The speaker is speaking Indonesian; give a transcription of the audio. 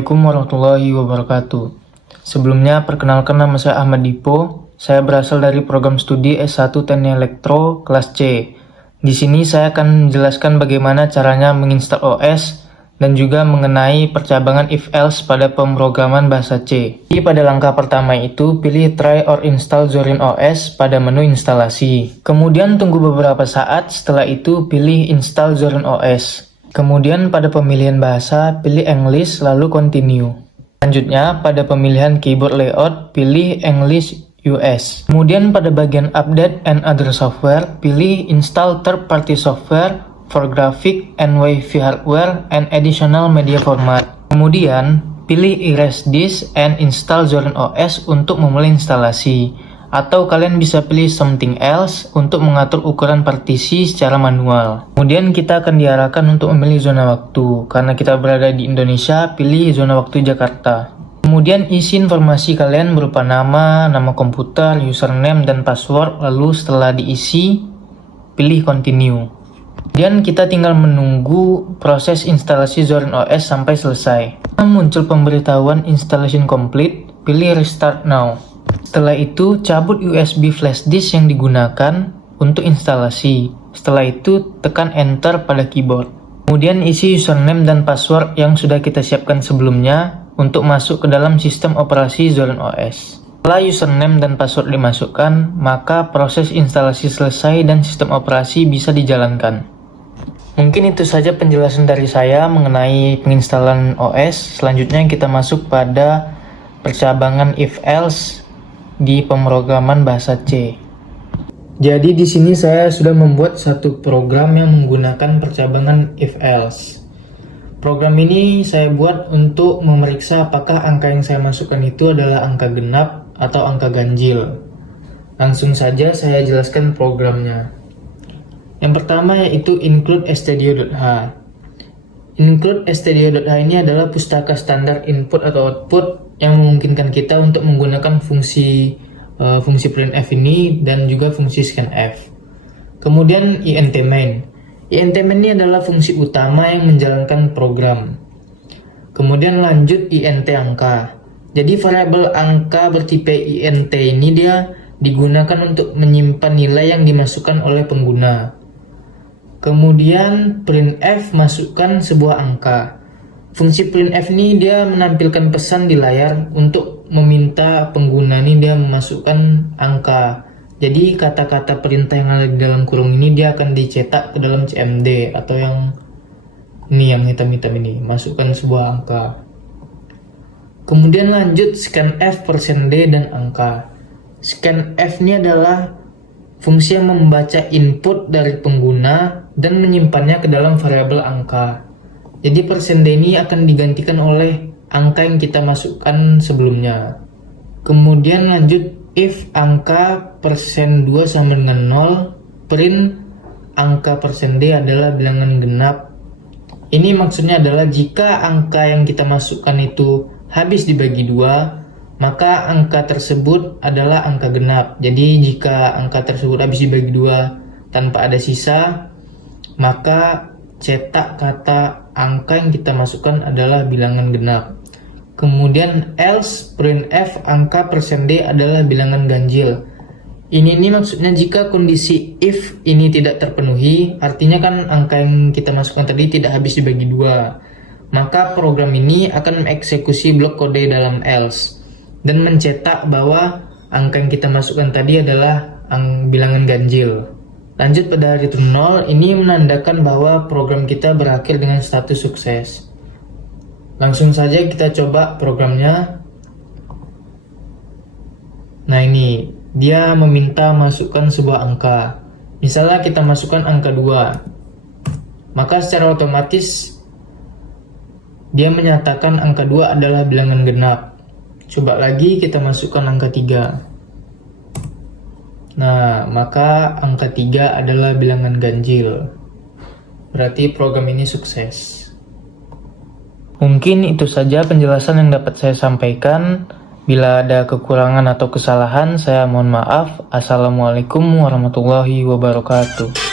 Assalamualaikum warahmatullahi wabarakatuh. Sebelumnya, perkenalkan nama saya Ahmad Dipo. Saya berasal dari program studi S1 Teknik Elektro kelas C. Di sini saya akan menjelaskan bagaimana caranya menginstal OS dan juga mengenai percabangan if-else pada pemrograman bahasa C. Jadi pada langkah pertama itu, pilih Try or Install Zorin OS pada menu instalasi. Kemudian tunggu beberapa saat, setelah itu pilih Install Zorin OS. Kemudian pada pemilihan bahasa, pilih English lalu Continue. Selanjutnya, pada pemilihan keyboard layout, pilih English US. Kemudian pada bagian Update and Other Software, pilih Install Third Party Software for Graphic and Wi-Fi Hardware and Additional Media Format. Kemudian, pilih Erase This and Install Zorin OS untuk memulai instalasi. Atau kalian bisa pilih Something Else untuk mengatur ukuran partisi secara manual. Kemudian kita akan diarahkan untuk memilih zona waktu. Karena kita berada di Indonesia, pilih zona waktu Jakarta. Kemudian isi informasi kalian berupa nama komputer, username, dan password. Lalu setelah diisi, pilih Continue. Kemudian kita tinggal menunggu proses instalasi Zorin OS sampai selesai. Muncul pemberitahuan Installation Complete, pilih Restart Now. Setelah itu, cabut USB flash disk yang digunakan untuk instalasi. Setelah itu, tekan Enter pada keyboard. Kemudian isi username dan password yang sudah kita siapkan sebelumnya untuk masuk ke dalam sistem operasi Zorin OS. Setelah username dan password dimasukkan, maka proses instalasi selesai dan sistem operasi bisa dijalankan. Mungkin itu saja penjelasan dari saya mengenai penginstalan OS. Selanjutnya kita masuk pada percabangan if-else di pemrograman bahasa C. Jadi di sini saya sudah membuat satu program yang menggunakan percabangan if-else. Program ini saya buat untuk memeriksa apakah angka yang saya masukkan itu adalah angka genap atau angka ganjil. Langsung saja saya jelaskan programnya. Yang pertama yaitu include stdio.h. Include stdio.h ini adalah pustaka standar input atau output yang memungkinkan kita untuk menggunakan fungsi printf ini dan juga fungsi scanf. Kemudian int main. Int main ini adalah fungsi utama yang menjalankan program. Kemudian lanjut int angka. Jadi variabel angka bertipe int ini dia digunakan untuk menyimpan nilai yang dimasukkan oleh pengguna. Kemudian printf masukkan sebuah angka. Fungsi printf ini dia menampilkan pesan di layar untuk meminta pengguna ini dia memasukkan angka. Jadi kata-kata perintah yang ada di dalam kurung ini dia akan dicetak ke dalam CMD atau yang ini yang hitam-hitam ini, masukkan sebuah angka. Kemudian lanjut scanf %d dan angka. Scanf ini adalah fungsi yang membaca input dari pengguna dan menyimpannya ke dalam variabel angka. Jadi %d ini akan digantikan oleh angka yang kita masukkan sebelumnya. Kemudian lanjut if angka %2 sama dengan 0, print angka %d adalah bilangan genap. Ini maksudnya adalah jika angka yang kita masukkan itu habis dibagi 2, maka angka tersebut adalah angka genap. Jadi jika angka tersebut habis dibagi 2 tanpa ada sisa, maka cetak kata angka yang kita masukkan adalah bilangan genap. Kemudian else printf angka %d adalah bilangan ganjil. Ini maksudnya jika kondisi if ini tidak terpenuhi, artinya kan angka yang kita masukkan tadi tidak habis dibagi 2. Maka program ini akan mengeksekusi blok kode dalam else dan mencetak bahwa angka yang kita masukkan tadi adalah bilangan ganjil. Lanjut pada return 0, ini menandakan bahwa program kita berakhir dengan status sukses. Langsung saja kita coba programnya. Nah ini, dia meminta masukkan sebuah angka. Misalnya kita masukkan angka 2. Maka secara otomatis dia menyatakan angka 2 adalah bilangan genap. Coba lagi kita masukkan angka 3. Nah, maka angka 3 adalah bilangan ganjil. Berarti program ini sukses. Mungkin itu saja penjelasan yang dapat saya sampaikan. Bila ada kekurangan atau kesalahan, saya mohon maaf. Assalamualaikum warahmatullahi wabarakatuh.